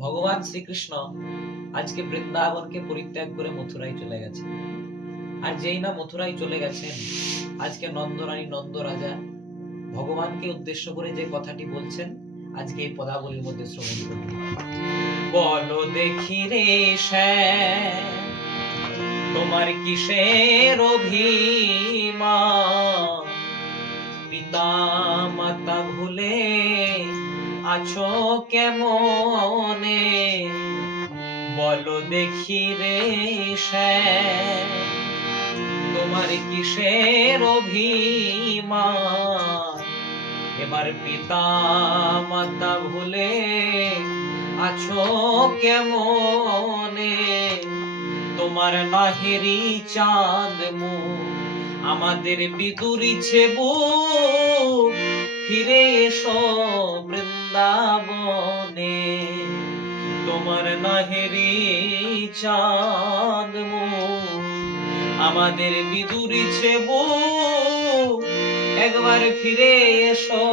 ভগবান শ্রীকৃষ্ণ আজকে বৃন্দাবনকে পরিত্যাগ করে মথুরায় চলে গেছে। আর যেই না মথুরায় চলে গেছেন, আজকে নন্দরানী নন্দ রাজা ভগবানকে উদ্দেশ্য করে যে কথাটি বলছেন, আজকে এই পদাবলীর মধ্যে শ্রবণ করুন। বলো দেখি রে শ্যাম, তোমার কিসের অভিমান? পিতা মাতা ভুলে আছো কেমনে? বলো দেখি রে শ্যাম, তোমার কিসের অভিমান? এবার পিতা মাতা ভুলে আছো কেমনে? তোমার নাহেরি চাঁদ মুখ আমাদের বিদুরিছে বুক, ফিরে এসো বৃন্দাবনে। তোমার নাহেরি চাঁদ মুখ আমাদের বিদুরিছে বুক, একবার ফিরে এসো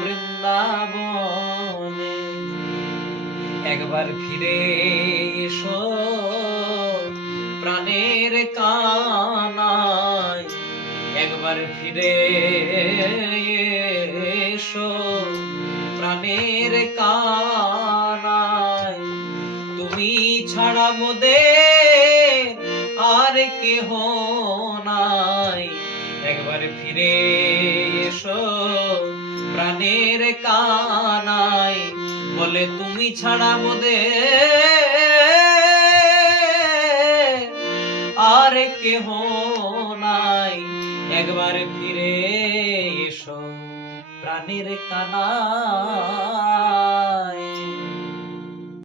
বৃন্দাবনে। একবার ফিরে এসো প্রাণের কানাই, একবার ফিরে এসো প্রাণের কানাই। তুমি ছাড়া মোদের আর কেহ নাই, একবার ফিরে এসো প্রাণের কানাই। বলে তুমি ছাড়া মোদের আর কেহ নাই, একবার ফিরে এসো প্রাণের কানাই।